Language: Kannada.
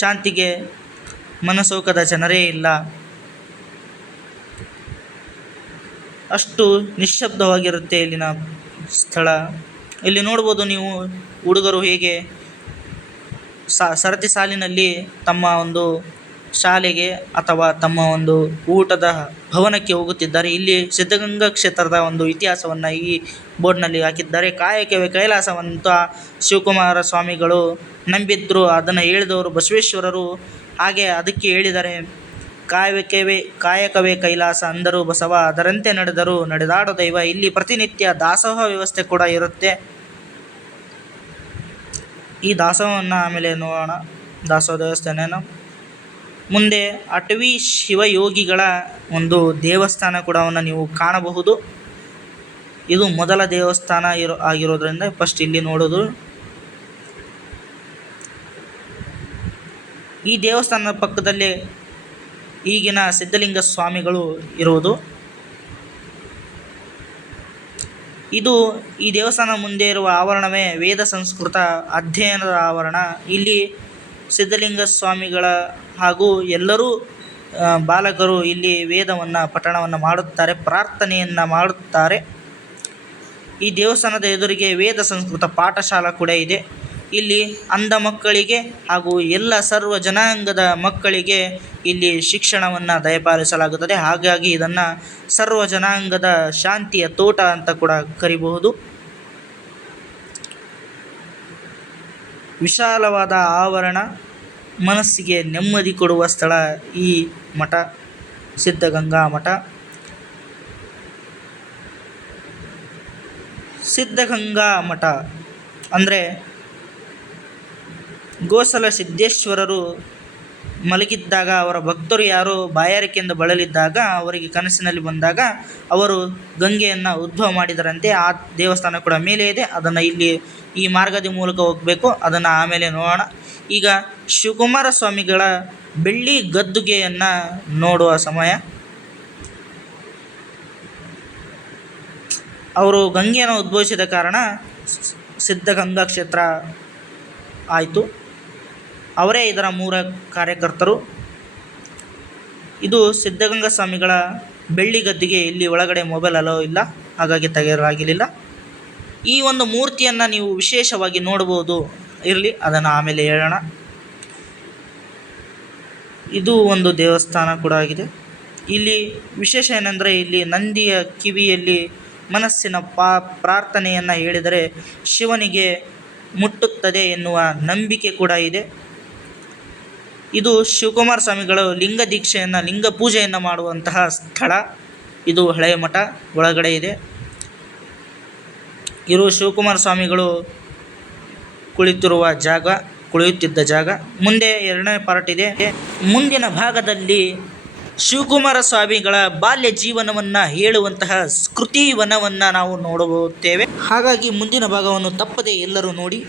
ಶಾಂತಿಗೆ ಮನಸೋಕದ ಜನರೇ ಇಲ್ಲ. ಅಷ್ಟು ನಿಶ್ಶಬ್ದವಾಗಿರುತ್ತೆ ಇಲ್ಲಿನ ಸ್ಥಳ. ಇಲ್ಲಿ ನೋಡ್ಬೋದು ನೀವು ಹುಡುಗರು ಹೇಗೆ ಸರತಿ ಸಾಲಿನಲ್ಲಿ ತಮ್ಮ ಒಂದು ಶಾಲೆಗೆ ಅಥವಾ ತಮ್ಮ ಒಂದು ಊಟದ ಭವನಕ್ಕೆ ಹೋಗುತ್ತಿದ್ದಾರೆ. ಇಲ್ಲಿ ಸಿದ್ಧಗಂಗಾ ಕ್ಷೇತ್ರದ ಒಂದು ಇತಿಹಾಸವನ್ನು ಈ ಬೋರ್ಡ್ನಲ್ಲಿ ಹಾಕಿದ್ದಾರೆ. ಕಾಯಕವೇ ಕೈಲಾಸವಂತ ಶಿವಕುಮಾರ ಸ್ವಾಮಿಗಳು ನಂಬಿದ್ರು. ಅದನ್ನು ಹೇಳಿದವರು ಬಸವೇಶ್ವರರು. ಹಾಗೆ ಅದಕ್ಕೆ ಹೇಳಿದ್ದಾರೆ ಕಾಯಕವೇ ಕಾಯಕವೇ ಕೈಲಾಸ ಅಂದರು ಬಸವ, ಅದರಂತೆ ನಡೆದರು ನಡೆದಾಡೋ ದೈವ. ಇಲ್ಲಿ ಪ್ರತಿನಿತ್ಯ ದಾಸೋಹ ವ್ಯವಸ್ಥೆ ಕೂಡ ಇರುತ್ತೆ. ಈ ದಾಸೋಹವನ್ನು ಆಮೇಲೆ ನೋಡೋಣ. ದಾಸೋಹ ದೇವಸ್ಥಾನ ಮುಂದೆ ಅಟವಿ ಶಿವಯೋಗಿಗಳ ಒಂದು ದೇವಸ್ಥಾನ ಕೂಡ ನೀವು ಕಾಣಬಹುದು. ಇದು ಮೊದಲ ದೇವಸ್ಥಾನ ಇರೋ ಆಗಿರೋದ್ರಿಂದ ಫಸ್ಟ್ ಇಲ್ಲಿ ನೋಡೋದು. ಈ ದೇವಸ್ಥಾನದ ಪಕ್ಕದಲ್ಲಿ ಈಗಿನ ಸಿದ್ಧಲಿಂಗ ಸ್ವಾಮಿಗಳು ಇರುವುದು ಇದು ಈ ದೇವಸ್ಥಾನ ಮುಂದೆ ಇರುವ ಆವರಣವೇ ವೇದ ಸಂಸ್ಕೃತ ಅಧ್ಯಯನದ ಆವರಣ. ಇಲ್ಲಿ ಸಿದ್ಧಲಿಂಗ ಸ್ವಾಮಿಗಳ ಹಾಗೂ ಎಲ್ಲರೂ ಬಾಲಕರು ಇಲ್ಲಿ ವೇದವನ್ನು, ಪಠಣವನ್ನು ಮಾಡುತ್ತಾರೆ, ಪ್ರಾರ್ಥನೆಯನ್ನು ಮಾಡುತ್ತಾರೆ. ಈ ದೇವಸ್ಥಾನದ ಎದುರಿಗೆ ವೇದ ಸಂಸ್ಕೃತ ಪಾಠಶಾಲಾ ಕೂಡ ಇದೆ. ಇಲ್ಲಿ ಅಂಧ ಮಕ್ಕಳಿಗೆ ಹಾಗೂ ಎಲ್ಲ ಸರ್ವ ಜನಾಂಗದ ಮಕ್ಕಳಿಗೆ ಇಲ್ಲಿ ಶಿಕ್ಷಣವನ್ನು ದಯಪಾಲಿಸಲಾಗುತ್ತದೆ. ಹಾಗಾಗಿ ಇದನ್ನು ಸರ್ವ ಜನಾಂಗದ ಶಾಂತಿಯ ತೋಟ ಅಂತ ಕೂಡ ಕರಿಬಹುದು. ವಿಶಾಲವಾದ ಆವರಣ ಮನಸ್ಸಿಗೆ ನೆಮ್ಮದಿ ಕೊಡುವ ಸ್ಥಳ ಈ ಮಠ ಸಿದ್ಧಗಂಗಾ ಮಠ. ಸಿದ್ಧಗಂಗಾ ಮಠ ಅಂದರೆ ಗೋಸಲ ಸಿದ್ದೇಶ್ವರರು ಮಲಗಿದ್ದಾಗ, ಅವರ ಭಕ್ತರು ಯಾರೋ ಬಾಯಾರಿಕೆಯಿಂದ ಬಳಲಿದ್ದಾಗ, ಅವರಿಗೆ ಕನಸಿನಲ್ಲಿ ಬಂದಾಗ ಅವರು ಗಂಗೆಯನ್ನು ಉದ್ಭವ ಮಾಡಿದರಂತೆ. ಆ ದೇವಸ್ಥಾನ ಕೂಡ ಮೇಲೆ ಇದೆ. ಅದನ್ನು ಇಲ್ಲಿ ಈ ಮಾರ್ಗದ ಮೂಲಕ ಹೋಗಬೇಕು. ಅದನ್ನು ಆಮೇಲೆ ನೋಡೋಣ. ಈಗ ಶಿವಕುಮಾರ ಸ್ವಾಮಿಗಳ ಬೆಳ್ಳಿ ಗದ್ದುಗೆಯನ್ನು ನೋಡುವ ಸಮಯ. ಅವರು ಗಂಗೆಯನ್ನು ಉದ್ಭವಿಸಿದ ಕಾರಣ ಸಿದ್ಧಗಂಗಾ ಕ್ಷೇತ್ರ ಆಯಿತು. ಅವರೇ ಇದರ ಮೂಲ ಕಾರ್ಯಕರ್ತರು. ಇದು ಸಿದ್ಧಗಂಗಾ ಸ್ವಾಮಿಗಳ ಬೆಳ್ಳಿ ಗದ್ದಿಗೆ ಇಲ್ಲಿ ಒಳಗಡೆ ಮೊಬೈಲ್ ಅಲೋ ಇಲ್ಲ, ಹಾಗಾಗಿ ತೆಗೆಯಲಾಗಿರಲಿಲ್ಲ. ಈ ಒಂದು ಮೂರ್ತಿಯನ್ನು ನೀವು ವಿಶೇಷವಾಗಿ ನೋಡಬಹುದು. ಇರಲಿ, ಅದನ್ನು ಆಮೇಲೆ ಹೇಳೋಣ. ಇದು ಒಂದು ದೇವಸ್ಥಾನ ಕೂಡ ಆಗಿದೆ. ಇಲ್ಲಿ ವಿಶೇಷ ಏನೆಂದರೆ ಇಲ್ಲಿ ನಂದಿಯ ಕಿವಿಯಲ್ಲಿ ಮನಸ್ಸಿನ ಪಾ, ಪ್ರಾರ್ಥನೆಯನ್ನು ಹೇಳಿದರೆ ಶಿವನಿಗೆ ಮುಟ್ಟುತ್ತದೆ ಎನ್ನುವ ನಂಬಿಕೆ ಕೂಡ ಇದೆ. ಇದು ಶಿವಕುಮಾರ ಸ್ವಾಮಿಗಳು ಲಿಂಗ ದೀಕ್ಷೆಯನ್ನು, ಲಿಂಗ ಪೂಜೆಯನ್ನು ಮಾಡುವಂತಹ ಸ್ಥಳ. ಇದು ಹಳೆಯ ಮಠ, ಒಳಗಡೆ ಇದೆ. ಇರು ಶಿವಕುಮಾರ ಸ್ವಾಮಿಗಳು ಕುಳಿತಿರುವ ಜಾಗ, ಕುಳಿಯುತ್ತಿದ್ದ ಜಾಗ. ಮುಂದೆ ಎರಡನೇ ಪಾರ್ಟ್ ಇದೆ. ಮುಂದಿನ ಭಾಗದಲ್ಲಿ ಶಿವಕುಮಾರ ಸ್ವಾಮಿಗಳ ಬಾಲ್ಯ ಜೀವನವನ್ನು ಹೇಳುವಂತಹ ಸ್ಕೃತಿ ವನವನ್ನು ನಾವು ನೋಡುತ್ತೇವೆ. ಹಾಗಾಗಿ ಮುಂದಿನ ಭಾಗವನ್ನು ತಪ್ಪದೆ ಎಲ್ಲರೂ ನೋಡಿ.